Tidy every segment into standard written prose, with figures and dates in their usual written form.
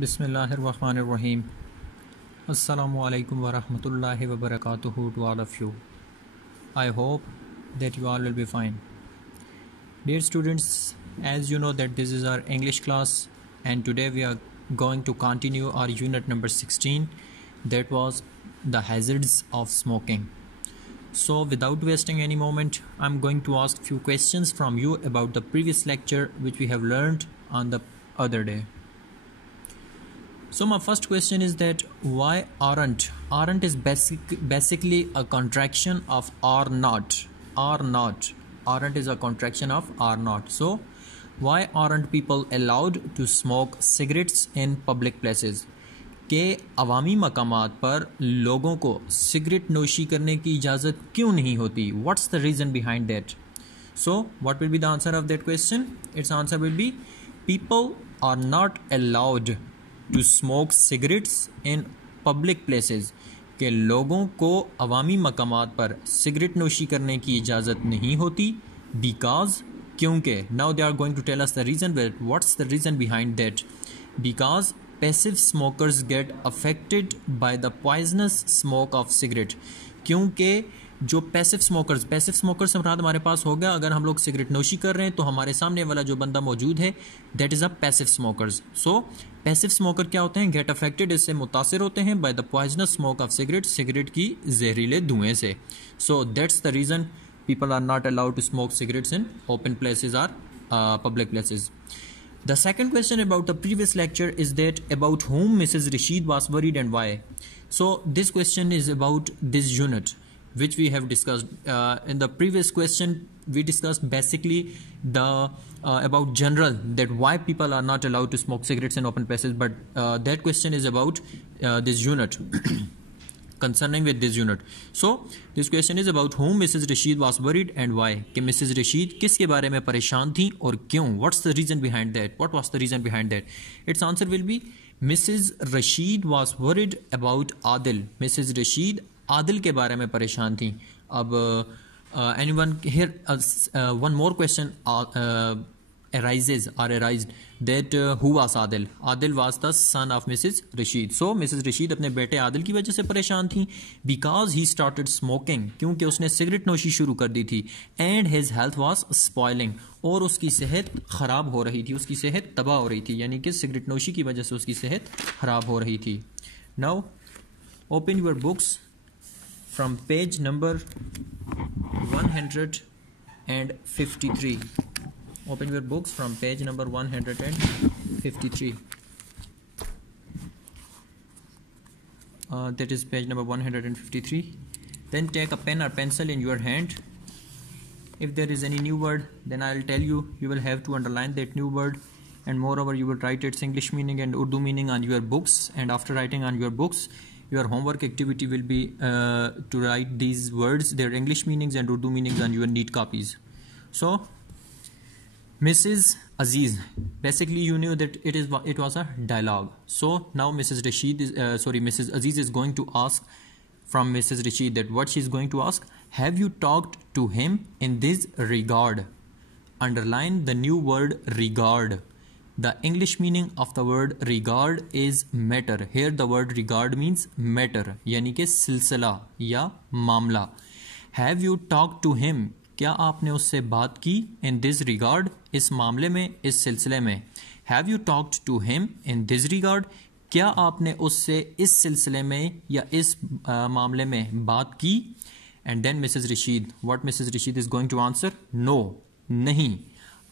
Bismillahirrahmanirrahim. Assalamu alaikum wa rahmatullahi wa barakatuhu to all of you. I hope that you all will be fine. Dear students, as you know that this is our English class and today we are going to continue our unit number 16, that was the hazards of smoking. So without wasting any moment, I'm going to ask few questions from you about the previous lecture which we have learned on the other day. So my first question is that why aren't? Aren't is basically a contraction of are not. Are not. Aren't is a contraction of are not. So why aren't people allowed to smoke cigarettes in public places? के अवामी मकामात पर लोगों को cigarette नोशी करने की इजाज़त क्यों नहीं होती? What's the reason behind that? So what will be the answer of that question? Its answer will be people are not allowed to smoke cigarettes in public places. के लोगों को अवामी मकामात पर सिगरेट नोशी करने की इजाज़त नहीं होती because क्योंकि now they are going to tell us the reason. What's the reason behind that? Because passive smokers get affected by the poisonous smoke of cigarette. क्योंकि जो पैसिव स्मोकर्स से मुराद हमारे पास हो गया, अगर हम लोग सिगरेट नोशी कर रहे हैं तो हमारे सामने वाला जो बंदा मौजूद है that is a passive smokers. So passive smoker क्या होते हैं? गेट अफेक्टेड, इससे मुतासिर होते हैं by the poisonous smoke of cigarette की जहरीले धुएं से. So that's the reason people are not allowed to smoke cigarettes in open places are public places. The second question about the previous lecture is that about whom Mrs. Rashid was worried and why. So this question is about this unit which we have discussed. In the previous question we discussed basically the about general that why people are not allowed to smoke cigarettes in open places, but that question is about this unit. Concerning with this unit. So this question is about whom Mrs. Rashid was worried and why. कि Mrs. Rashid किसके बारे में परेशान थी और क्यों? What's the reason behind that? What was the reason behind that? Its answer will be Mrs. Rashid was worried about Adil. Mrs. Rashid Adil के बारे में परेशान थी. अब anyone here one more question arised that who was Adil? Adil was the son of Mrs. Rashid. So Mrs. Rashid अपने बेटे आदिल की वजह से परेशान थी because he started smoking, क्योंकि उसने सिगरेट नोशी शुरू कर दी थी, and his health was spoiling, और उसकी सेहत ख़राब हो रही थी, उसकी सेहत तबाह हो रही थी, यानी कि सिगरेट नोशी की वजह से उसकी सेहत ख़राब हो रही थी. Now open your books from page number 153. Open your books from page number 153. That is page number 153. Then take a pen or pencil in your hand. If there is any new word, then I will tell you. You will have to underline that new word, and moreover you will write its English meaning and Urdu meaning on your books. And after writing on your books, your homework activity will be to write these words, their English meanings and Urdu meanings on your neat copies. So Mrs. Aziz, basically you knew that it was a dialogue. So now Mrs. Aziz is going to ask from Mrs. Rashid that what she is going to ask. Have you talked to him in this regard? Underline the new word regard. The English meaning of the word regard is matter. Here the word regard means matter, यानी कि सिलसिला या मामला. Have you talked to him? क्या आपने उससे बात की? In this regard, इस मामले में, इस सिलसिले में. Have you talked to him in this regard? क्या आपने उससे इस सिलसिले में या इस मामले में बात की? And then Mrs. Rashid, what Mrs. Rashid is going to answer? No, नहीं.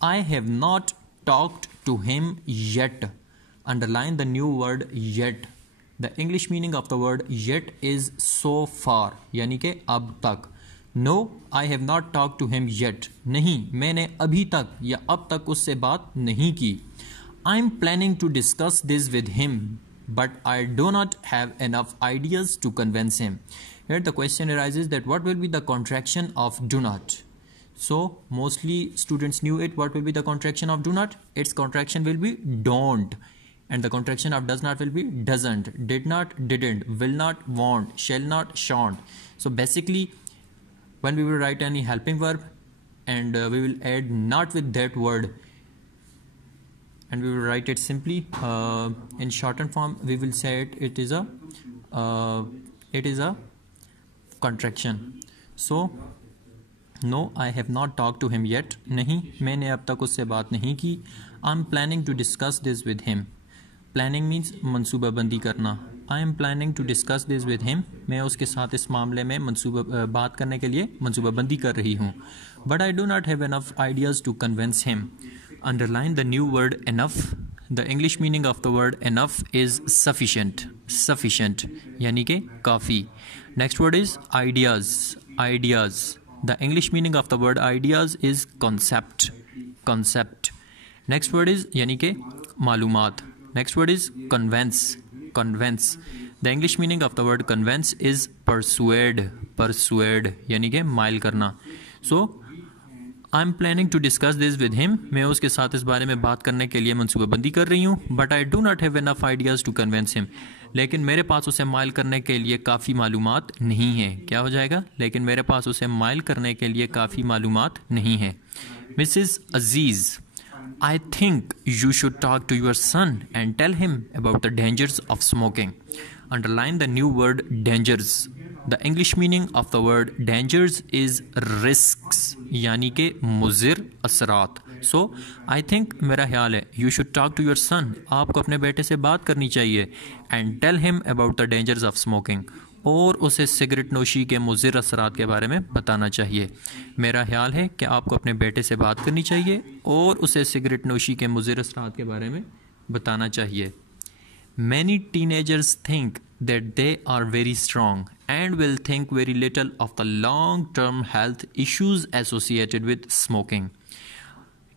I have not talked to him yet. Underline the new word yet. The English meaning of the word yet is so far, यानी कि अब तक. No, I have not talked to him yet. नहीं, मैंने अभी तक या अब तक उससे बात नहीं की. I'm planning to discuss this with him, but I do not have enough ideas to convince him. Here the question arises that what will be the contraction of do not? So mostly students knew it. What will be the contraction of do not? Its contraction will be don't. And the contraction of does not will be doesn't, did not, didn't, will not, won't, shall not, shan't. So basically when we will write any helping verb and we will add not with that word, and we will write it simply in shortened form. We will say it is a contraction. So no, I have not talked to him yet. नहीं, मैंने अब तक उससे बात नहीं की. I'm planning to discuss this with him. Planning means मंसूबाबंदी करना. I am planning to discuss this with him. मैं उसके साथ इस मामले में बात करने के लिए मंसूबाबंदी कर रही हूँ. But I do not have enough ideas to convince him. Underline the new word enough. The English meaning of the word enough is sufficient. Sufficient यानी कि काफ़ी. Next word is ideas. Ideas. The English meaning of the word ideas is concept. Concept. Next word is यानी कि मालूमात. Next word is convince. Convince. The English meaning of the word convince is persuade. Persuade यानी कि mile करना. So I'm planning to discuss this with him. मैं उसके साथ इस बारे में बात करने के लिए मंसूबाबंदी कर रही हूँ. But I do not have enough ideas to convince him. लेकिन मेरे पास उसे माइल करने के लिए काफ़ी मालूमात नहीं है. क्या हो जाएगा? लेकिन मेरे पास उसे माइल करने के लिए काफ़ी मालूमात नहीं है. Mrs. Aziz, I think you should talk to your son and tell him about the dangers of smoking. Underline the new word dangers. The English meaning of the word dangers is risks यानी कि मुज़िर असरात. So I think मेरा ख्याल है you should talk to your son. आपको अपने बेटे से बात करनी चाहिए. And tell him about the dangers of smoking. और उसे सिगरेट नोशी के मुज़िर असरात के बारे में बताना चाहिए. मेरा ख्याल है कि आपको अपने बेटे से बात करनी चाहिए और उसे सिगरेट नोशी के मुज़िर असरात के बारे में बताना चाहिए. Many teenagers think that they are very strong and will think very little of the long-term health issues associated with smoking.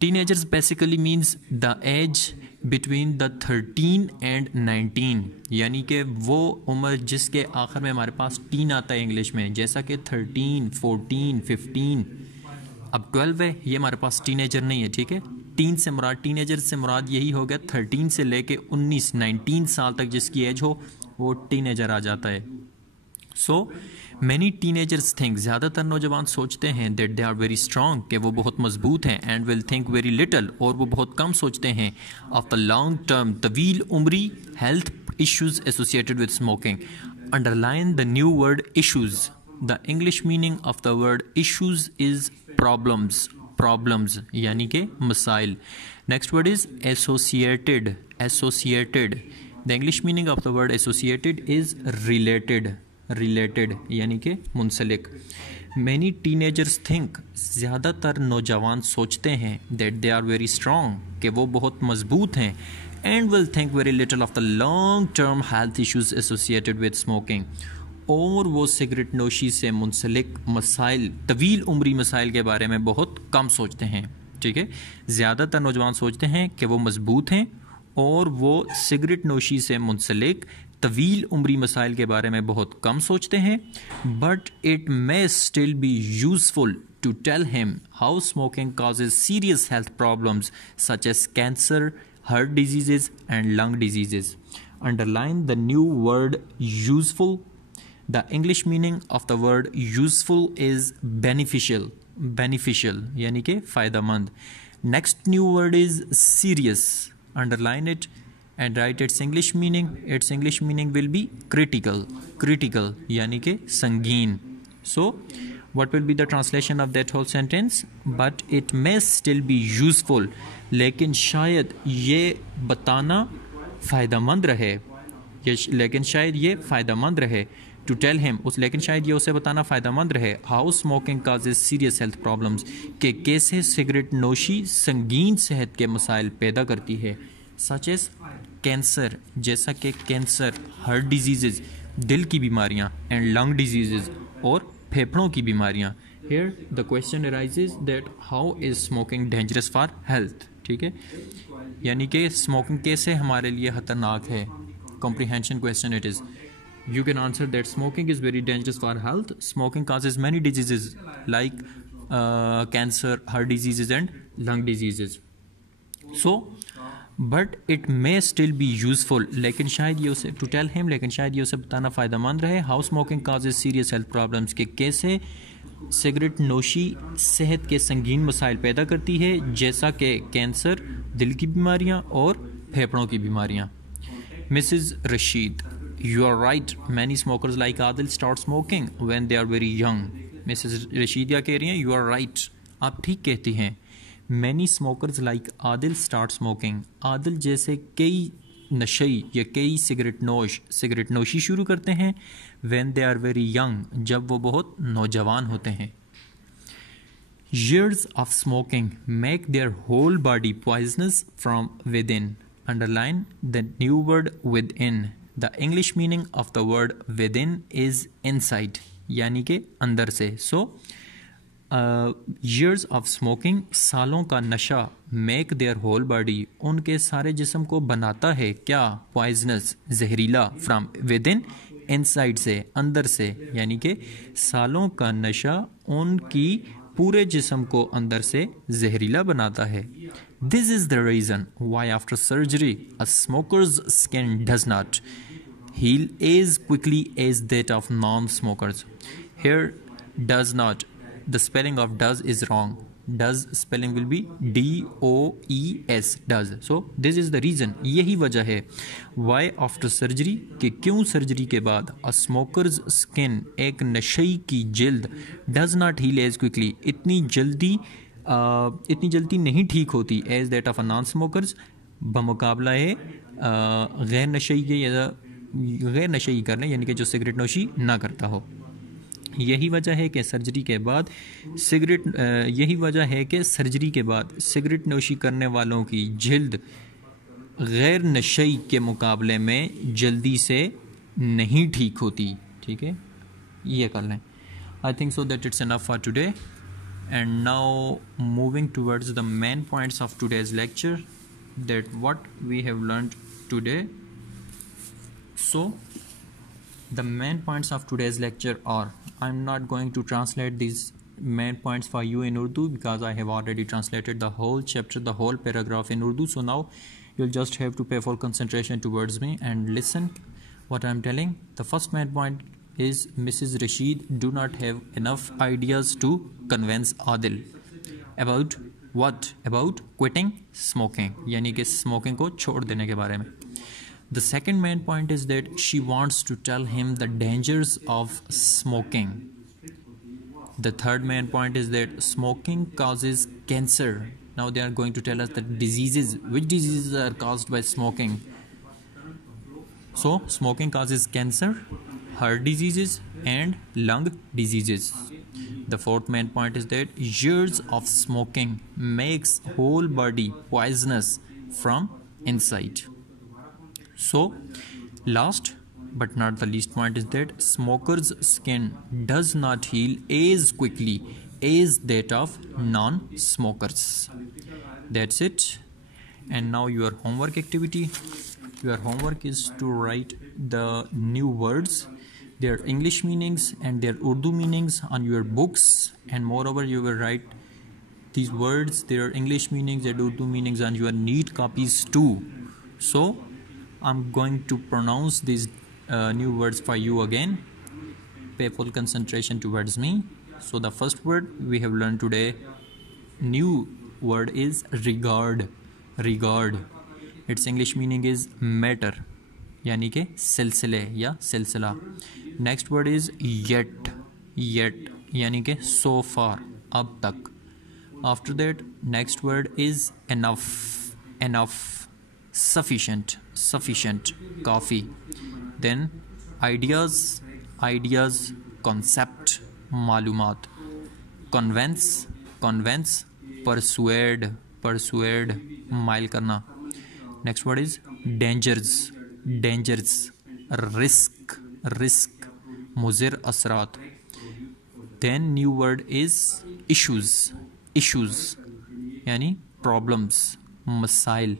Teenagers basically means the age between the 13 and 19 यानी कि वो उम्र जिसके आखिर में हमारे पास टीन आता है इंग्लिश में, जैसा कि 13, 14, 15, अब 12 है, ये हमारे पास टीनेजर नहीं है. ठीक है, टीन से मुराद, टीनेजर से मुराद यही हो गया 13 से लेके 19 साल तक जिसकी एज हो वो टीनेजर आ जाता है. सो मैनी टीनेजर्स थिंक, ज़्यादातर नौजवान सोचते हैं that they are very strong, कि वो बहुत मजबूत हैं, and will think very little, और वो बहुत कम सोचते हैं, ऑफ द लॉन्ग टर्म, तवील उम्री health issues associated with smoking. Underline the new word issues. The English meaning of the word issues is problems. Problems यानी कि मसाइल. Next word is associated. Associated. The English meaning of the word associated is related. Related यानी कि मुंसलिक. Many teenagers think, ज़्यादातर नौजवान सोचते हैं, that they are very strong, कि वो बहुत मजबूत हैं, and will think very little of the long term health issues associated with smoking, और वो सिगरेट नोशी से मुंसलिक मसाइल, तवील उम्री मसाइल के बारे में बहुत कम सोचते हैं. ठीक है, ज़्यादातर नौजवान सोचते हैं कि वो मजबूत हैं और वो सिगरेट नोशी से मुंसलिक तवील उम्री मसाइल के बारे में बहुत कम सोचते हैं. But it may still be useful to tell him how smoking causes serious health problems such as cancer, heart diseases and lung diseases. Underline the new word useful. The English meaning of the word useful is beneficial. Beneficial यानी कि फ़ायदेमंद. Next new word is serious. Underline it and write its English meaning. Its English meaning will be critical. Critical यानी कि संगीन. So what will be the translation of that whole sentence? But it may still be useful. लेकिन शायद ये बताना फ़ायदेमंद रहे. लेकिन शायद ये फ़ायदेमंद रहे. टू टेल हिम, लेकिन शायद ये उसे बताना फ़ायदेमंद रहे, how smoking causes serious health problems, कि कैसे सिगरेट नोशी संगीन सेहत के मसाइल पैदा करती है, सच एज कैंसर, जैसा कि कैंसर, हार्ट डिजीज़, दिल की बीमारियाँ, एंड लंग डिजीज़, और फेफड़ों की बीमारियाँ. Here the question arises that how is smoking dangerous for health. ठीक है, यानी कि स्मोकिंग कैसे हमारे लिए ख़तरनाक है. Comprehension question it is. You can answer that smoking is very dangerous for health. Smoking causes many diseases like cancer, heart diseases and lung diseases. So, but it may still be useful. लेकिन शायद ये उसे to tell him, लेकिन शायद ये उसे बताना फ़ायदेमंद रहे. How smoking causes serious health problems, कि कैसे सिगरेट नोशी सेहत के संगीन मसाइल पैदा करती है, जैसा कि कैंसर, दिल की बीमारियां और फेफड़ों की बीमारियां। Mrs Rasheed, you are right, many smokers like Adil start smoking when they are very young. Mrs Rasheed क्या कह रही हैं? यू आर राइट, आप ठीक कहती हैं। Many smokers like Adil start smoking, Adil जैसे कई नशई या कई सिगरेट नोशी शुरू करते हैं। When they are very young, जब वो बहुत नौजवान होते हैं। Years of smoking make their whole body poisonous from within. Underline the new word within. The English meaning of the word within is inside, यानी कि अंदर से. So, years of smoking, सालों का नशा, make their whole body, उनके सारे जिस्म को बनाता है क्या? Poisonous, जहरीला, from within, inside से, अंदर से, यानी कि सालों का नशा उनकी पूरे जिस्म को अंदर से जहरीला बनाता है. This is the reason why after surgery a smoker's skin does not heal as quickly as that of non-smokers. Here does not, the spelling of does is wrong. Does spelling will be D-O-E-S, does. So this is the reason, यही वजह है. Why after surgery, कि क्यों surgery के बाद a smoker's skin, एक नशई की जिल्द, does not heal as quickly, इतनी जल्दी नहीं ठीक होती as that of a non-smokers, बमुकाबला है गैर नशई के या गैर नशई करने, यानी कि जो सिगरेट नोशी ना करता हो. यही वजह है कि सर्जरी के बाद सिगरेट नोशी करने वालों की जिल्द गैर नशई के मुकाबले में जल्दी से नहीं ठीक होती. ठीक है, ये कर लें. I think so that it's enough for today. And now moving towards the main points of today's lecture, that what we have learned today. So the main points of today's lecture are, I'm not going to translate these main points for you in Urdu because I have already translated the whole chapter, the whole paragraph in Urdu. So now you'll just have to pay full concentration towards me and listen what I'm telling. The first main point is Mrs. Rashid do not have enough ideas to convince Adil about what? About quitting smoking, यानी कि smoking को छोड़ देने के बारे में. The second main point is that she wants to tell him the dangers of smoking. The third main point is that smoking causes cancer. Now they are going to tell us the diseases, which diseases are caused by smoking. So smoking causes cancer, heart diseases and lung diseases. The fourth main point is that years of smoking makes whole body poisonous from inside. So, last but not the least point is that smoker's skin does not heal as quickly as that of non-smokers. That's it. And now your homework activity. Your homework is to write the new words, their English meanings and their Urdu meanings on your books. And moreover, you will write these words, their English meanings, their Urdu meanings on your neat copies too. So, I'm going to pronounce these new words for you again. Pay full concentration towards me. So the first word we have learned today, new word is regard. Regard. Its English meaning is matter, यानी कि सिलसिले या सिलसिला. Next word is yet. Yet यानी कि so far, अब तक. After that, next word is enough. Enough. Sufficient, काफ़ी. Then ideas, concept, मालूमात. Convince, persuade, माइल करना. Next word is dangers, risk, मुज़िर असरात. Then new word is issues, यानी problems, मसाइल.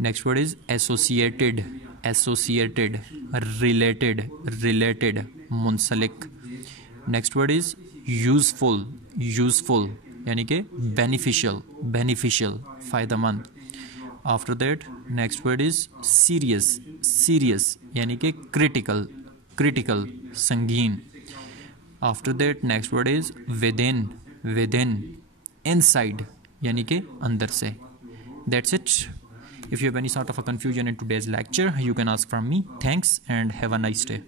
Next word is associated, related, मुंसलिक. Next word is useful, यानी कि beneficial, फ़ायदेमंद. After that, next word is serious, यानी कि critical, संगीन. After that next word is within, inside यानी कि अंदर से. That's it. If you have any sort of a confusion in today's lecture, you can ask from me. Thanks and have a nice day.